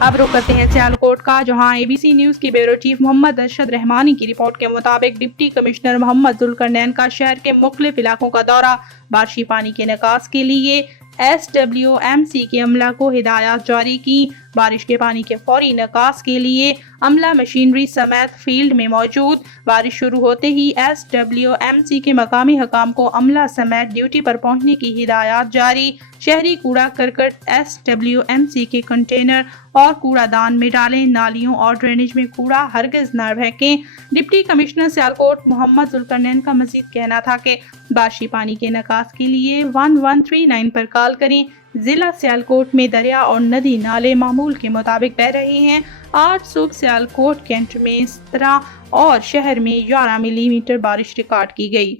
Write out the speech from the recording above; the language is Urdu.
اب رخ کرتے ہیں سیالکوٹ کا، جہاں ABC نیوز کی بیورو چیف محمد ارشد رحمانی کی رپورٹ کے مطابق ڈپٹی کمشنر محمد ذوالقرنین کا شہر کے مختلف علاقوں کا دورہ، بارشی پانی کے نکاس کے لیے SWMC کے عملہ کو ہدایات جاری کی۔ بارش کے پانی کے فوری نکاس کے لیے عملہ مشینری سمیت فیلڈ میں موجود۔ بارش شروع ہوتے ہی SWMC کے مقامی حکام کو عملہ سمیت ڈیوٹی پر پہنچنے کی ہدایات جاری۔ شہری کوڑا کرکٹ SWMC کے کنٹینر اور کوڑا دان میں ڈالیں، نالیوں اور ڈرینیج میں کوڑا ہرگز نہ پھینکیں۔ ڈپٹی کمشنر سیالکوٹ محمد ذوالقرنین کا مزید کہنا تھا کہ بارشی پانی کے نکاس کے لیے 1139 پر کال کریں۔ ضلع سیالکوٹ میں دریا اور ندی نالے معمول کے مطابق بہہ رہے ہیں۔ آج صبح سیالکوٹ کینٹ میں 17 اور شہر میں 11 ملی میٹر بارش ریکارڈ کی گئی۔